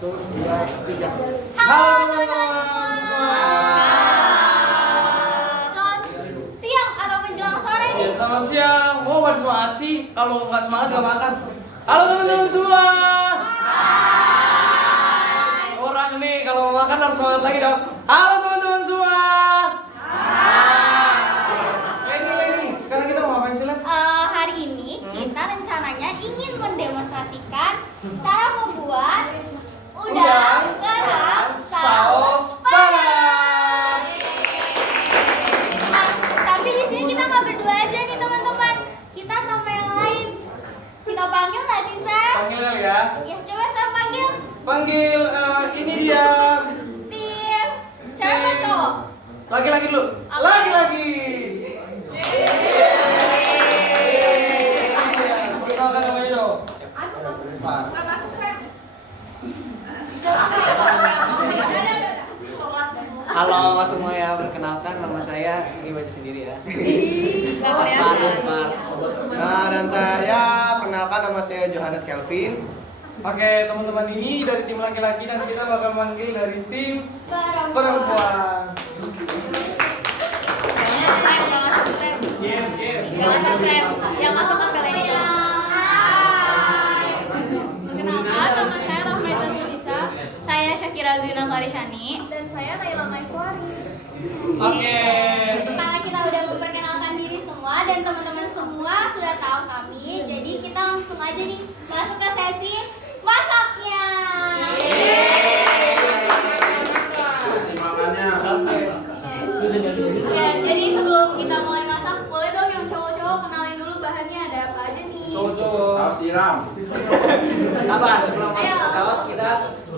1, 2, 3. Halo teman-teman semua. Selamat siang atau menjelang sore nih. Ya, selamat siang. Mau pada semangat sih? Kalau nggak semangat nggak makan. Halo teman-teman semua. Hai. Orang nih kalau mau makan harus semangat lagi dong. Halo teman-teman semua. Ini. Sekarang kita mau ngapain sih, Len? Hari ini kita rencananya ingin mendemonstrasikan cara membuat udang garam saus panas. Nah, tapi di sini kita nggak berdua aja nih teman-teman. Kita sama yang lain. Kita panggil nggak sih, Sam? Panggil ya. Ya, coba Sam panggil. Panggil ini dia. Tim cewek apa cowok? Lagi-lagi dulu. Oke. Lagi-lagi. Perkenalkan namanya dong. Halo semuanya, perkenalkan nama saya, ini baca sendiri ya. Nggak Mar. Nah, dan saya perkenalkan nama saya Johannes Kelvin. Oke, teman-teman ini dari tim laki-laki dan kita bakal manggil dari tim perempuan. Yang masuk ke kalender. Perkenalkan, nama saya Rahmaita Tulisa. Saya Syakira Zina Farishani. Dan saya Naila Maiswari. Oke. Karena kita udah memperkenalkan diri semua dan teman-teman semua sudah tahu kami, jadi kita langsung aja nih masuk ke sesi masaknya. Oke, jadi sebelum kita mulai masak, boleh dong yang cowok-cowok kenalin dulu bahannya ada apa aja nih. Cowok-cowok. Saus tiram. Apa? Sebelum masuk Ayo. ke saus kita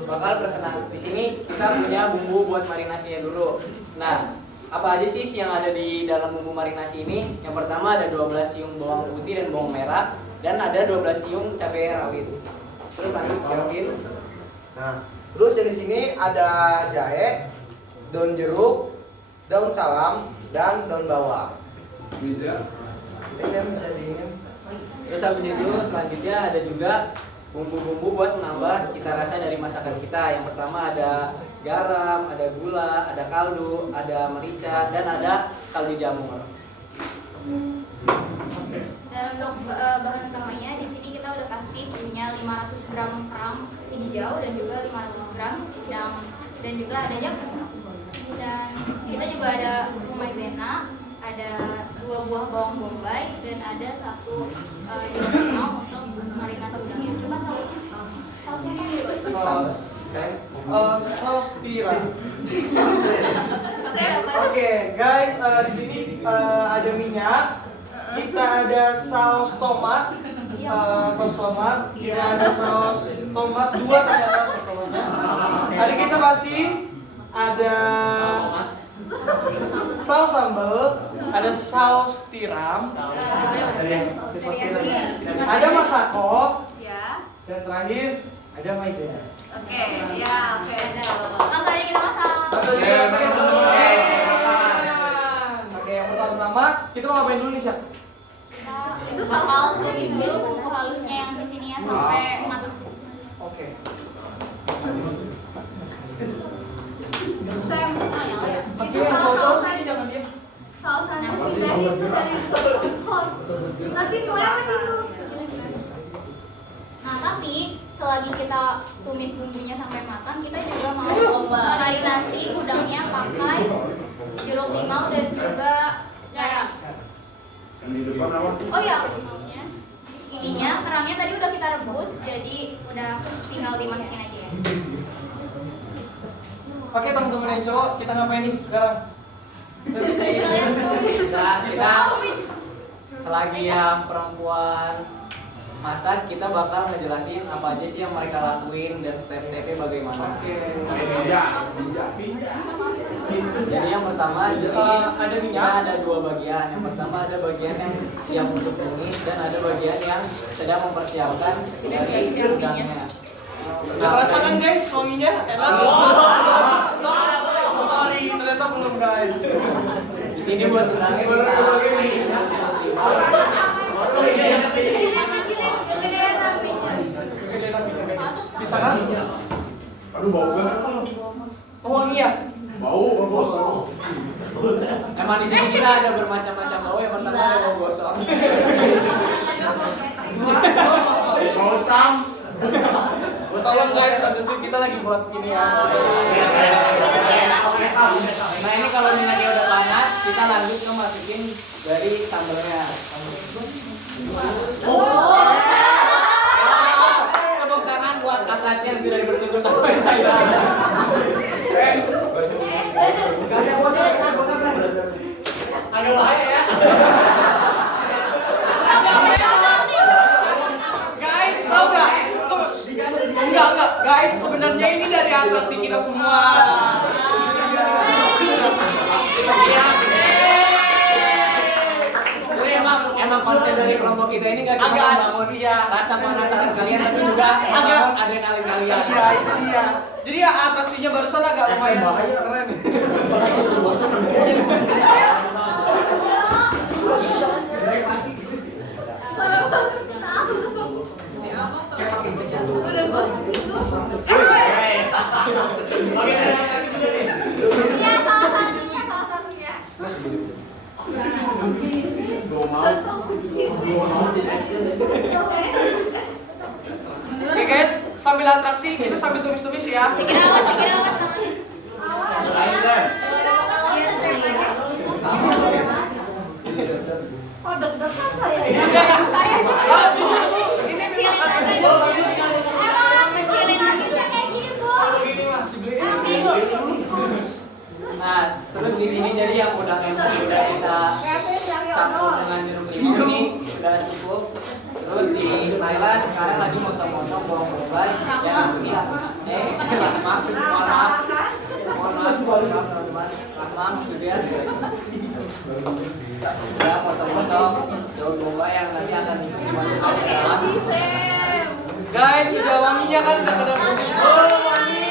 bakal perkenalan. Di sini kita punya bumbu buat marinasinya dulu. Nah, apa aja sih yang ada di dalam bumbu marinasi ini? Yang pertama ada 12 siung bawang putih dan bawang merah, dan ada 12 siung cabai rawit. Terus lanjut Kelvin. Nah, terus yang di sini ada jahe, daun jeruk, daun salam, dan daun bawang. Saya bisa diingat. Terus habis itu selanjutnya ada juga bumbu-bumbu buat menambah cita rasa dari masakan kita. Yang pertama ada garam, ada gula, ada kaldu, ada merica, dan ada kaldu jamur. Dan untuk bahan utamanya di sini kita udah pasti punya 500 gram kerang hijau dan juga 500 gram udang dan juga ada jagung. Dan kita juga ada maizena, ada 2 buah bawang bombay dan ada 1 jeruk limau untuk marinasi udangnya. Coba sausnya apa dulu? Saus tiram. Oke, apa? Oke, guys, di sini ada minyak. Kita ada saus tomat. Kita ada saus tomat 2 ternyata saus tomatnya. Ada kecap asin, ada saus sambal, ada saus tiram, ada masako, Ya. dan terakhir ada maizena. Oke, ya, oke. Langsung aja kita masak. Langsung aja kita masakin dulu. Oke, yang pertama kita mau ngapain dulu nih, Syak? Itu bakal tumis dulu bumbu halusnya yang di sini ya sampai matang. Oke. Saya mau nyala ya. Oke, yang cowok sini jangan diam. Sausan yang pindah itu dari sponsor. Nanti kelewat itu. Nah, tapi selagi kita tumis bumbunya sampai matang, kita juga mau marinasi udangnya pakai jeruk limau dan juga garam. Oh ya, ininya kerangnya tadi udah kita rebus, jadi udah tinggal dimasukin aja ya. Oke, teman-teman yang cowok, kita ngapain nih sekarang? Kalian tumis. Kita selagi yang perempuan masak, kita bakal ngejelasin apa aja sih yang mereka lakuin dan step-stepnya bagaimana. Oke. Jadi yang pertama di sini Ada minyak. kita ada 2 bagian. Yang pertama ada bagian yang siap untuk tumis dan ada bagian yang sedang mempersiapkan dari udangnya. Udah rasakan guys, wanginya enak. Sorry, ternyata belum guys. Di sini buat udangnya kita Kecilin, kegedean apinya. Bisa kan? Aduh bau banget. Oh, wangi ya? Bau gosong. Emang di sini kita ada bermacam-macam bau. Yang pertama ada bau gosong. Bau sam. Tolong guys, aduh kita lagi buat gini ya. Nah ini kalau minyaknya udah panas, kita lanjut ke masukin dari sambelnya. Tepuk tangan buat atraksi yang sudah bertutur tanpa Thailand. Kasih botol, agak bahaya ya. Guys, tahu nggak? Enggak, guys, sebenarnya ini dari atraksi kita semua. Jadi emang konsep dari kelompok kita ini nggak cuma membangun rasa penasaran kalian, tapi juga membangun adrenalin kalian. Iya, itu dia. Jadi ya atraksinya barusan agak lumayan keren. Ya, salah satunya. Oke guys, sambil atraksi kita sambil tumis-tumis ya. Sekira awas namanya. Oh, deg-degan saya. Saya Ah, jujur Bu, ini kecilin atraksi aja. gua bagus. Emang kecilin lagi saya kayak gini, Bu. Ini mah sebelumnya. Nah, terus di sini jadi yang udah kita campur dengan jeruk limau ini sudah cukup. Terus di Thailand sekarang lagi motong-motong bawang bombay yang ini maaf teman-teman, maksudnya sudah motong-motong daun bombay yang nanti akan dimasukkan ke dalam. Guys, sudah wanginya kan udah pada musik. Oh, wangi.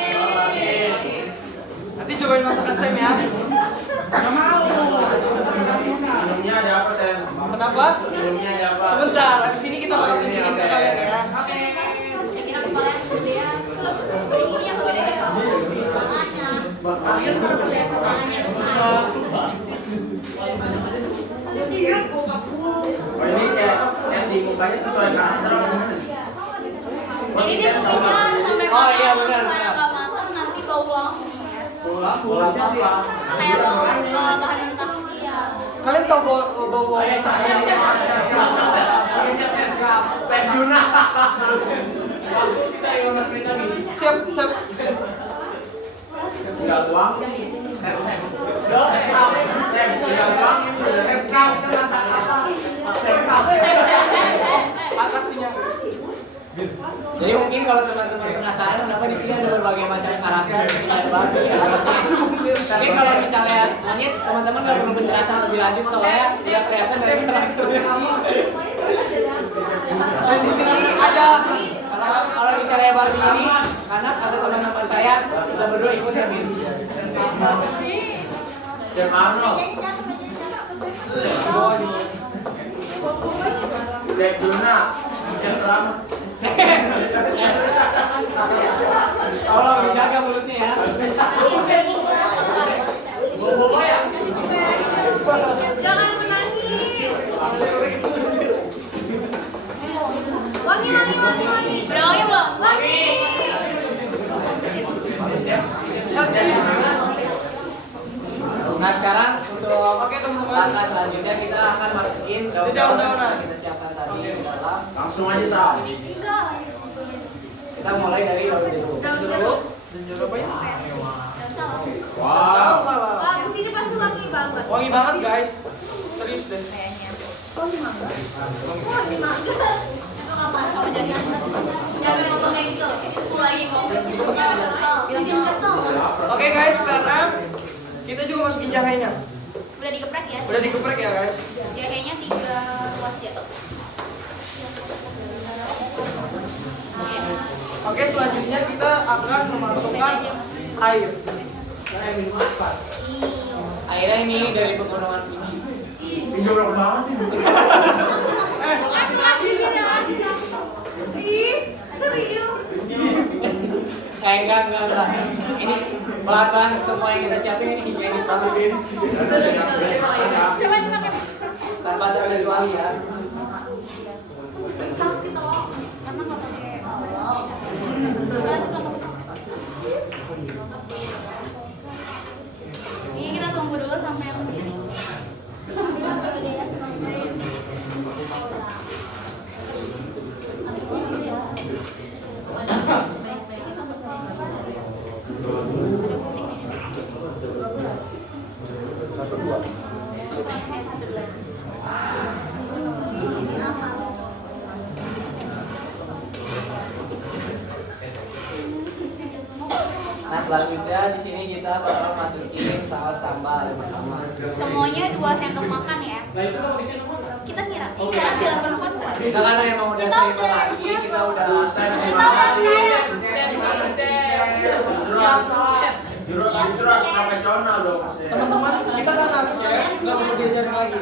Nanti cobain masakan Sam ya. Nggak mau. Sebelumnya ada apa Sam? Kenapa? Sebelumnya ada apa? Sebentar, habis ini kita bakal tunjukin ke kalian ya. Oh ini kayak yang di mukanya sesuai karakter. Ini dia tumisnya sampai Oh, iya, matang, benar, kalau benar. nggak matang nanti bau wangi ya. Bola apa? Kayak bau bahan mentah. Iya. Kalian tahu bau Siap. Sam Juna. Siap. Tinggal tuang. atraksinya. Jadi mungkin kalau teman-teman penasaran kenapa di sini ada berbagai macam karakter, ada babi, ada mesin. Mungkin kalau misalnya monyet, teman-teman nggak perlu penjelasan lebih lanjut soalnya tidak kelihatan dari karakternya. Dan di sini ada Kalau misalnya babi ini, anak atau teman-teman saya kita berdua ikut ya, Bin. Sam Arnold. Sam Juna. Sam Selamat. Tolong dijaga mulutnya ya. Jangan menangis. Wangi. Udah wangi belum? Wangi. Nah sekarang untuk Oke, teman-teman. langkah selanjutnya kita akan masukin daun-daunan yang kita siapkan tadi di dalam. Langsung aja Sam. Kita mulai dari daun jeruk. Dan jeruk apa ya? Wow. Wah, di sini pasti wangi banget. Wangi banget guys. Serius deh. Wangi mangga. Jangan ngomong kayak gitu. Aku lagi ngomong. Oke guys, sekarang kita juga masukin jahenya. Udah digeprek ya? Udah digeprek ya guys. Jahenya 3 ruas ya. Oke, selanjutnya kita akan memasukkan air. Airnya ini dari pegunungan tinggi. Video berapa banget nih? Ih, serius. Enggak. Ini bahan-bahan semua yang kita siapin ini higienis banget, Bin. Coba dipakai. Tanpa terkecuali ya. Karena nggak pakai. Ini kita tunggu dulu sampai yang mendidih. Nah, selanjutnya di sini kita bakal masukin saus sambal yang pertama. Semuanya 2 sendok makan ya. Nah, itu kalau di sini Kita siram. Kita bilang berapa? kita karena emang udah sering lagi, kita udah Justru harus profesional dong. Teman-teman, kita karena chef nggak perlu diajarin lagi.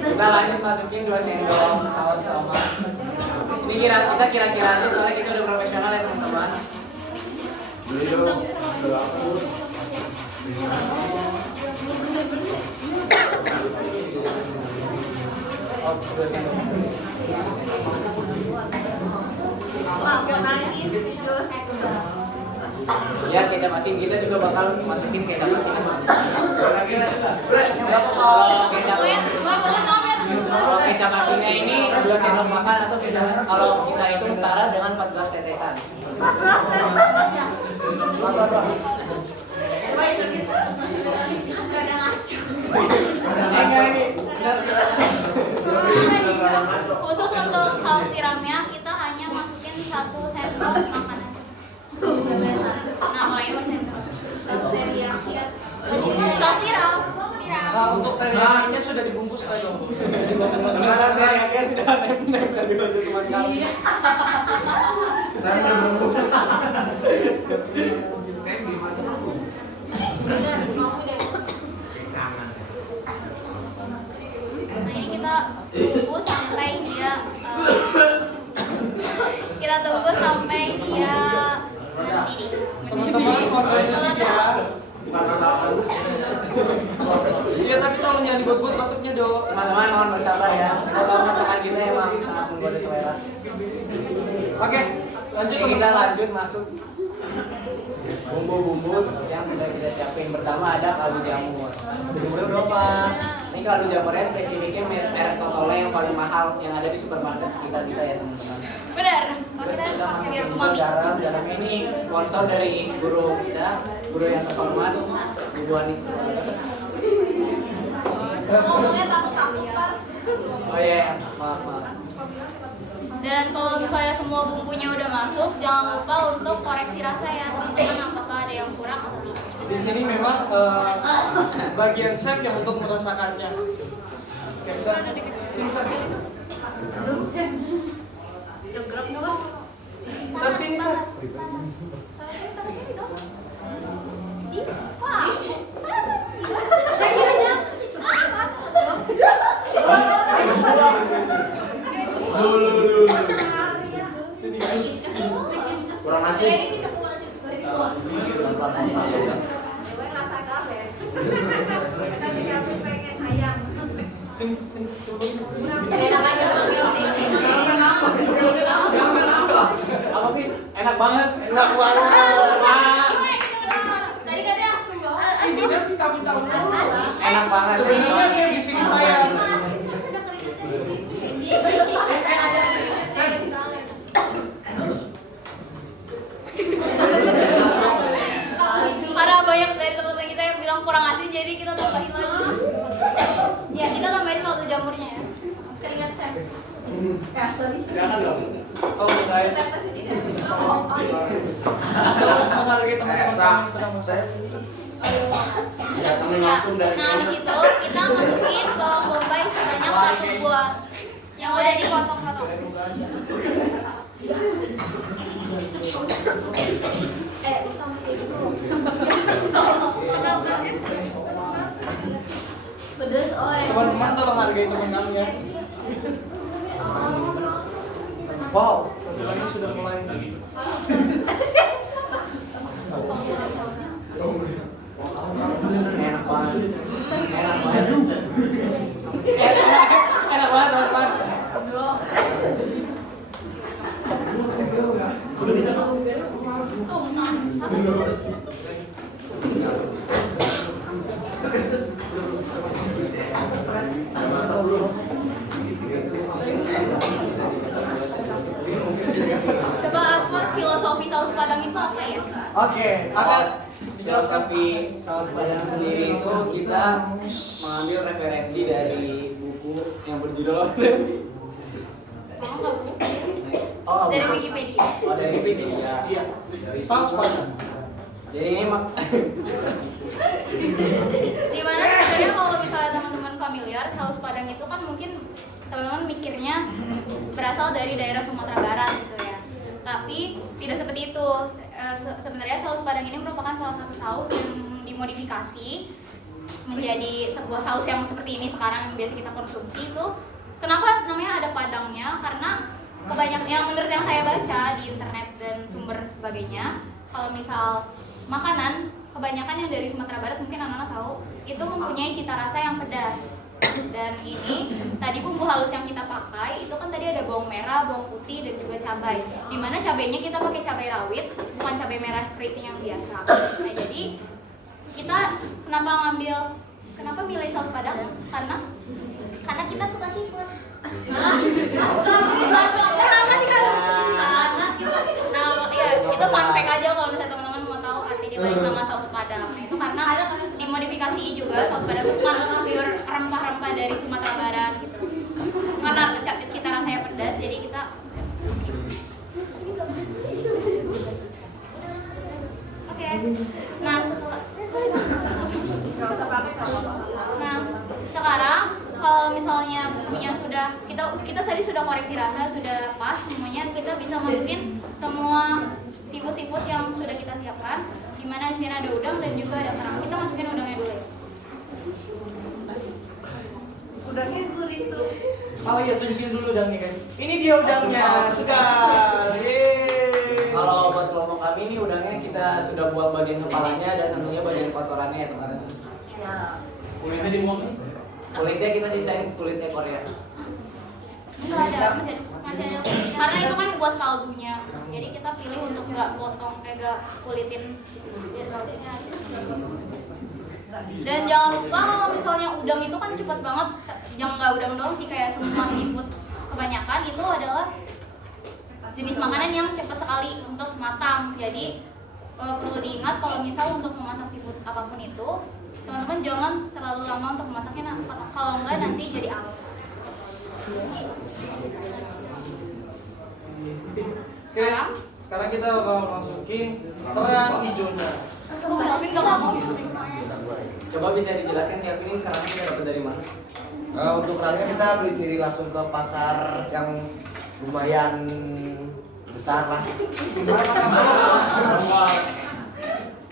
Kita lanjut masukin 2 sendok saus tomat. Ini kita kira-kira aja soalnya kita udah profesional ya teman-teman. Beli dong. Oh, 2 sendok. Ya, kecap asin kita juga bakal masukin kecap asin. Kalau kecap asinnya ini 2 sendok makan atau bisa kalau kita hitung setara dengan 14 tetesan. Khusus untuk saus tiramnya kita hanya masukin 1 sendok makanan. Nah, mulai 2 sendok. Saus teriyaki. Saus tiram. Nah, untuk teriyakinya sudah dibungkus lagi. Sekarang teriyakinya sudah nempel di baju teman kami. Saya belum. Nah, ini kita tunggu sampai dia nanti Teman-teman kontribusi ya. Bukan masalah halus. Iya, tapi tolong jangan dibuat-buat batuknya, Dok. Teman-teman mohon bersabar ya. Kalau masakan kita emang sangat menggoda selera. Oke, lanjut Jadi kita lanjut masuk bumbu-bumbu yang sudah kita siapin. Pertama ada kaldu jamur. Jamurnya berapa? Ini kaldu jamurnya spesifiknya merek Totole yang paling mahal yang ada di supermarket sekitar kita ya teman-teman. benar. Terus kita Biar masukin juga umami. garam ini sponsor dari guru kita, guru yang terhormat, Bu Anis. Ngomongnya takut-takut. Oh iya, maaf. Dan kalau misalnya semua bumbunya udah masuk, jangan lupa untuk koreksi rasa ya teman-teman, apakah ada yang kurang atau tidak. Di sini memang bagian chef yang untuk merasakannya. Oke, chef. Sini, chef. Chef, sini, chef. Saya kiranya Dulu. Sini, guys. Kurang nasi. Sini, sini. Apa sih? Enak banget. Enak banget. tadi katanya Ini chef kita minta Enak banget. Sebenarnya chef di sini saya. karena banyak dari teman-teman kita yang bilang kurang asin, jadi kita tambahin lagi. Ya, kita tambahin kaldu jamurnya ya. Keringat chef. Jangan dong. Oh, guys. Menghargai teman-teman kami yang sedang chef. Datangin langsung dari Nah, di situ kita masukin bawang bombay sebanyak 1 buah yang udah dipotong-potong. pedes, Teman-teman tolong hargai teman kami ya. Wow, lagi sudah mulai. Enak banget. Enak banget. Enak banget, teman-teman. Coba Asmar, filosofi saus padang itu apa ya? Oke, akan Filosofi saus padang sendiri itu kita mengambil referensi dari buku yang berjudul apa sih? Oh, enggak bu. Oh, Dari bukan. Wikipedia. Oh, dari Wikipedia. Iya. Dari Saus situ. padang. Jadi ini mas. Dimana sebenarnya kalau misalnya teman-teman familiar, saus padang itu kan mungkin teman-teman mikirnya berasal dari daerah Sumatera Barat gitu ya. Tapi tidak seperti itu. Sebenarnya saus padang ini merupakan salah satu saus yang dimodifikasi menjadi sebuah saus yang seperti ini sekarang yang biasa kita konsumsi itu. Kenapa namanya ada padangnya? Karena kebanyakan yang menurut yang saya baca di internet dan sumber sebagainya, kalau misal makanan kebanyakan yang dari Sumatera Barat mungkin anak-anak tahu itu mempunyai cita rasa yang pedas. Dan ini tadi bumbu halus yang kita pakai itu kan tadi ada bawang merah, bawang putih dan juga cabai. Dimana cabainya kita pakai cabai rawit, bukan cabai merah keriting yang biasa. Nah jadi kita kenapa milih saus padang? Karena kita suka seafood. Kenapa sih kan? Nah, ya itu fun fact aja kalau misalnya teman-teman mau tahu arti di balik nama saus padang. Nah, itu karena dimodifikasi juga saus padang itu kan pure rempah-rempah dari Sumatera Barat gitu. Karena cita rasanya pedas, jadi kita Oke. Nah, sekarang kalau misalnya bumbunya sudah kita tadi sudah koreksi rasa, sudah pas semuanya, kita bisa masukin semua seafood yang sudah kita siapkan. Dimana di sini ada udang dan juga ada kerang. Kita masukin udangnya dulu ya. Udangnya gurih tuh. Oh iya, tunjukin dulu udangnya guys. Ini dia udangnya, segar. Yeay. Kalau buat kelompok kami ini udangnya kita sudah buang bagian kepalanya dan tentunya bagian kotorannya ya teman-teman. Ya. Kulitnya dibuang. Kulitnya kita sisain kulit ekor ya. Masih ada. Karena itu kan buat kaldunya. Jadi kita pilih untuk nggak potong, nggak kulitin biar kaldunya aja. Dan jangan lupa kalau misalnya udang itu kan cepat banget, jangan nggak udang doang sih, kayak semua seafood kebanyakan itu adalah jenis makanan yang cepat sekali untuk matang. Jadi perlu diingat kalau misal untuk memasak seafood apapun itu, teman-teman jangan terlalu lama untuk memasaknya, kalau enggak nanti jadi awet. Oke, sekarang kita bakal masukin kerang hijaunya. Tapi nggak mau. Coba bisa dijelaskan Kevin ini kerangnya kita dapat dari mana? Untuk kerangnya kita beli sendiri langsung ke pasar yang lumayan besar lah.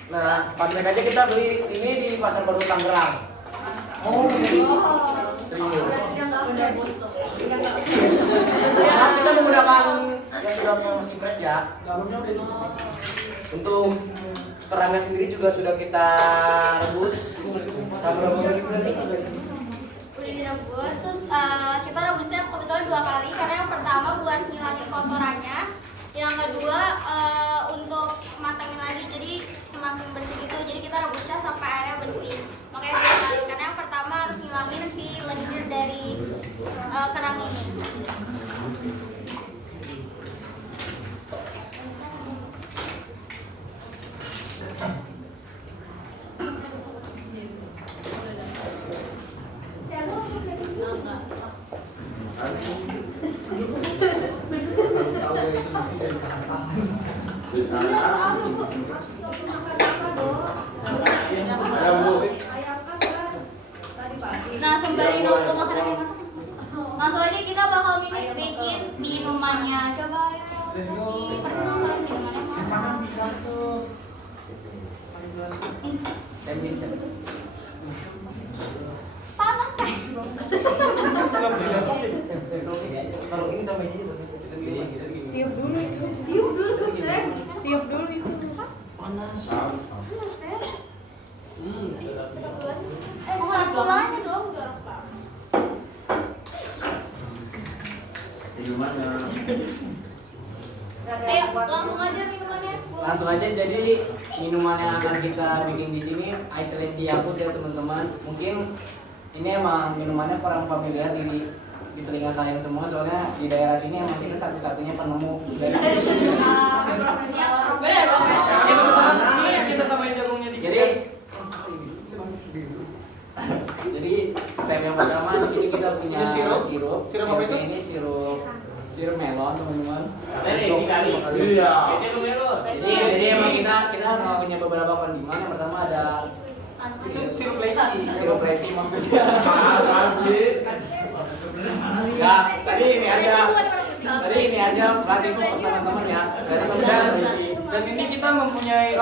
Nah, paling aja kita beli ini di Pasar Baru Tangerang. Oh, Serius. Udah busuk. Nah, kita menggunakan yang sudah masih fresh ya. dalamnya udah diisi. Untuk kerangnya sendiri juga sudah kita rebus. Sampai berapa menit tadi? Udah direbus, terus kita rebusnya kebetulan 2 kali, karena yang pertama buat ngilangin kotorannya, yang kedua untuk matangin lagi, jadi semakin bersih gitu. Jadi kita rebusnya sampai airnya bersih, makanya 2 kali. Karena yang pertama harus ngilangin si lendir dari kerang ini. Nah, sembari nunggu makanannya matang, langsung aja kita bakal bikin minumannya. Coba ya, Let's go. perkenalkan minumannya mana? Dan jadi Panas Langsung aja minumannya. Langsung aja, jadi minuman yang akan kita bikin di sini Ice Leci Yakult ya teman-teman. Mungkin ini emang minumannya kurang familiar di telinga kalian semua, soalnya di daerah sini emang kita satu-satunya penemu dari Kita tambahin jagungnya dikit. Jadi step yang pertama di sini kita punya Ini sirup. sirup. Sirup apa itu? Ini sirup melon teman-teman. Iya. Jadi emang kita mau punya beberapa kondiman. Yang pertama ada Itu sirup leci. sirup leci maksudnya. Nah, tadi ini aja berarti itu pesanan teman ya. Dari teman-teman. Dan ini kita mempunyai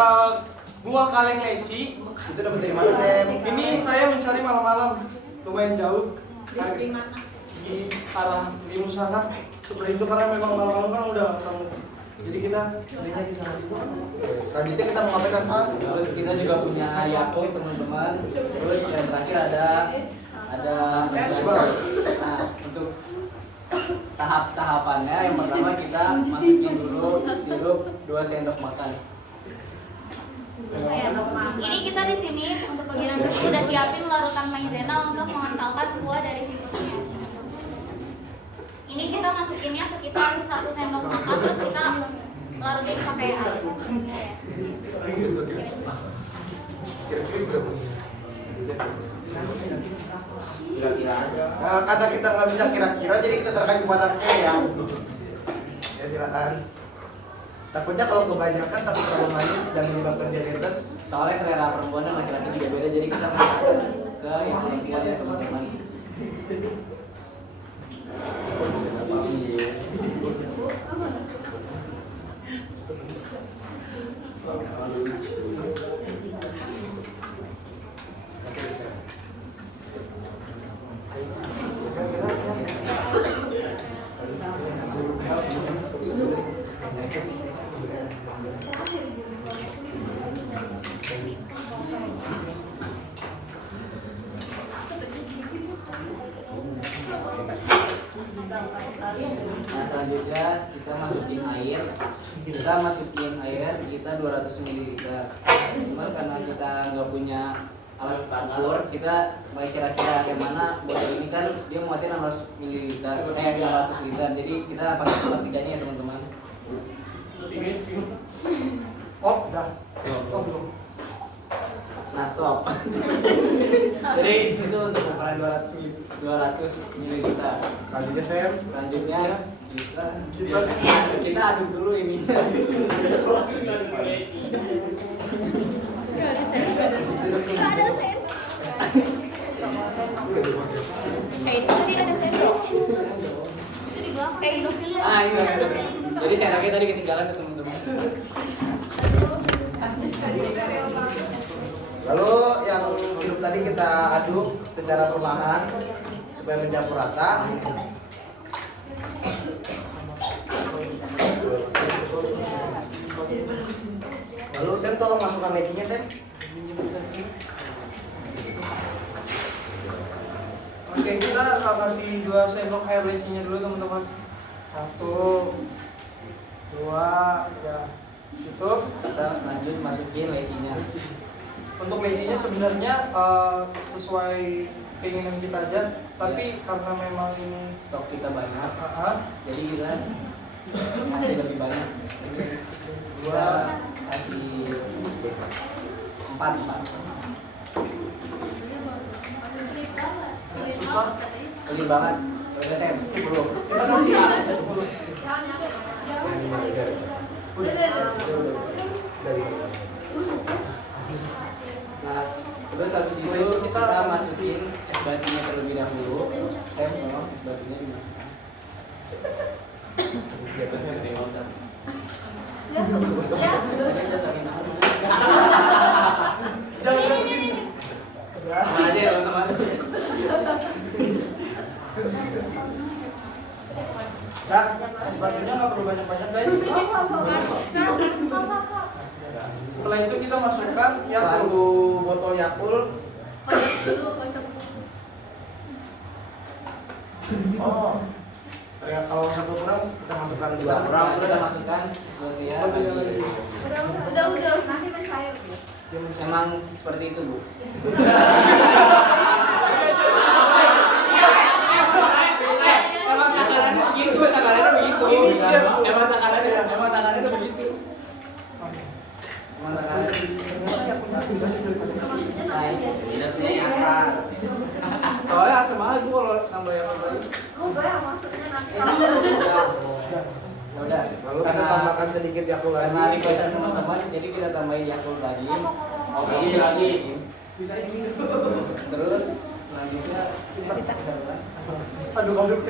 buah kaleng leci. Itu dapat dari mana, Sam? Ini saya mencari malam-malam, lumayan jauh. Di arah Limus sana. Seperti itu karena memang malam-malam kan udah ketemu. Jadi kita belinya di sana juga. Selanjutnya kita mau ngapain, Pak? Terus kita juga punya Yakult teman-teman. Terus yang terakhir ada nah, untuk tahap-tahapannya yang pertama kita masukin dulu sirup 2 sendok makan. Ini kita di sini untuk bagian yang udah siapin larutan maizena untuk mengentalkan kuah dari sirupnya. Ini kita masukinnya sekitar 1 sendok makan, terus kita larutin pakai air. Nah, karena kita nggak bisa kira-kira, jadi kita serahkan kepada saya ya. Ya silakan. Takutnya kalau kebanyakan takut terlalu manis dan menyebabkan diabetes. Soalnya selera perempuan dan laki-laki juga beda, jadi kita masukkan ke yang paling tinggal ya teman-teman. Nah, selanjutnya kita masukin air. Kita masukin airnya sekitar 200 ml. Cuman karena kita nggak punya alat ukur, kita mulai kira-kira yang mana botol ini kan dia muatin 600 ml, 500 liter. Jadi kita pakai sepertiganya ya teman-teman. Oh, udah. Oh, belum. Nah, stop. Jadi itu untuk ukuran 200 ml. Selanjutnya Sam. Selanjutnya kita aduk dulu ini. Nggak ada sen. Tadi ada sendok. Itu di belakang. Ah, iya. Jadi sendoknya tadi ketinggalan tuh teman-teman. Lalu yang sirup tadi kita aduk secara perlahan supaya mencampur rata. Lalu Sam tolong masukkan lecinya, Sam. Oke, kita kasih 2 sendok air lecinya dulu teman-teman. 1, 2, ya. Itu. Kita lanjut masukin lecinya. Untuk lecinya sebenarnya sesuai keinginan kita aja, tapi karena memang ini Stok kita banyak, jadi kita kasih lebih banyak. Kita kasih 4. susah. Lebih banget. Udah Sam, 10. Kita kasih 10. Nah, terus habis itu kita masukin es batunya terlebih dahulu. Sam, tolong es batunya dimasukkan. Di atasnya ada tengok, Sam. Sama aja ya teman-teman. Nah, es batunya nggak perlu banyak-banyak guys. Setelah itu kita masukkan yang 1 botol Yakult. Oh, Ya kalau satu kurang kita masukkan dua. Kurang kita masukkan sebetulnya lagi. Udah nanti mencair. Memang seperti itu, Bu. Emang takarannya begitu, takarannya begitu. Emang takarannya begitu. Emang takarannya. Minusnya yang asal. Soalnya asal banget Bu kalau tambah yang lain. Ubah maksudnya nanti Ya udah. Lalu kita tambahkan sedikit Yakult lagi. Karena requestan teman-teman, jadi kita tambahin Yakult lagi. Oke lagi. Bisa ini. Terus selanjutnya Aduh. terus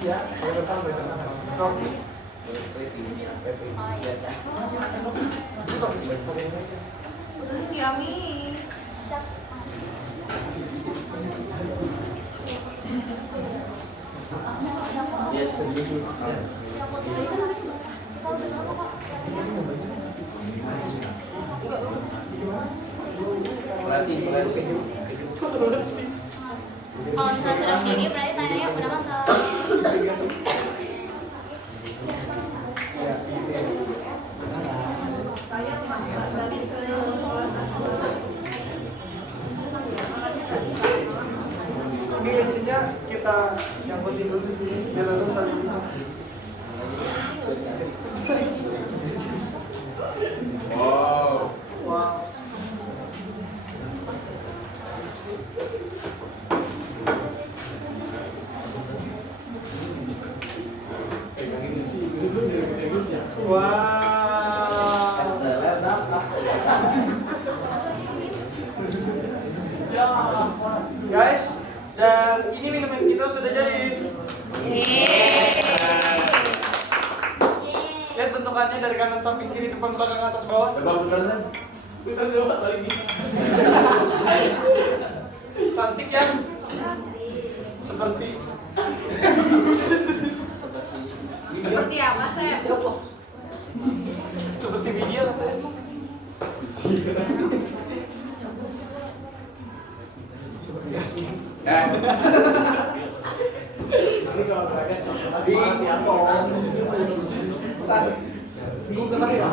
Iya. Ayo tambah. Oke. Yummy. Berarti Kalau misalnya sudah begini berarti tandanya udah mantap. Ini licinnya kita nyangkutin dulu di sini biar ada saling. Wow. Wow. Wow. Ya, guys, dan ini minuman kita sudah jadi. Lihat bentukannya dari kanan samping kiri depan belakang atas bawah. Coba beneran. Kita coba lagi. Cantik ya? Seperti. Seperti apa sih? Seperti video katanya. Ini kalau terakhir Bingung kemarin ya?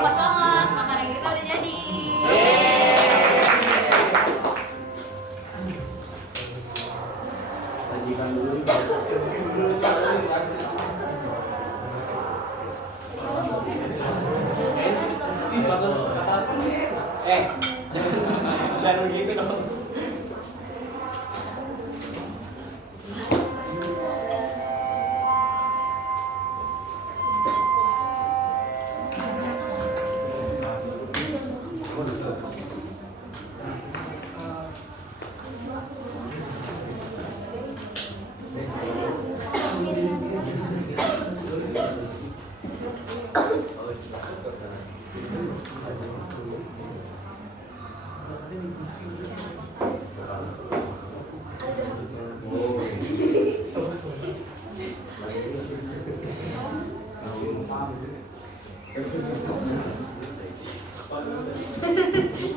Pas banget, makanan kita udah jadi. sajikan dulu. Jangan begitu dong.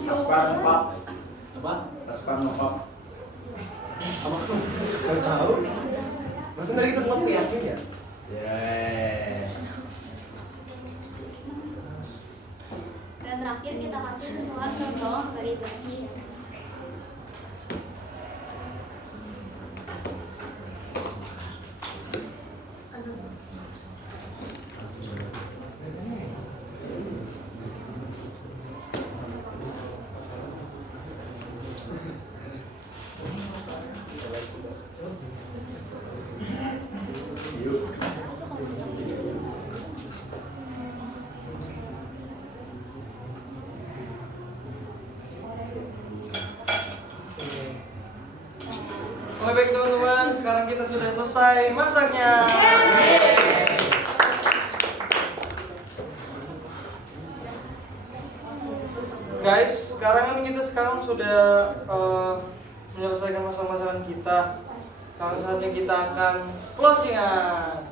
Aspan pop. Apa? Aspan pop. Gak tahu. Masa dari kita ngomong yakin ya? Yeah. Dan terakhir kita kasih sentuhan saus bawang sebagai garnish. Oke baik teman-teman, sekarang kita sudah selesai masaknya. Guys, sekarang kan kita sudah menyelesaikan masak-masakan kita. Sekarang saatnya kita akan closingan.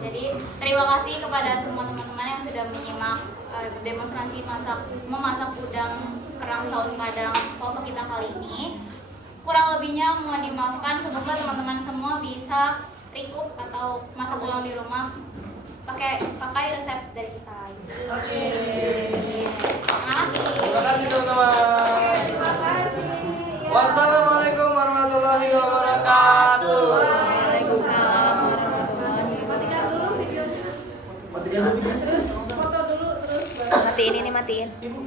Jadi terima kasih kepada semua teman-teman yang sudah menyimak demonstrasi memasak udang kerang saus padang kelompok kita kali ini. Kurang lebihnya mohon dimaafkan. Semoga teman-teman semua bisa recook atau masak ulang di rumah pakai resep dari kita. Oke. Terima kasih teman-teman. Terima kasih. Wassalamualaikum warahmatullahi wabarakatuh. Matikan dulu videonya. Matikan dulu videonya. Terus foto dulu terus. Matiin ini, matiin. Ibu.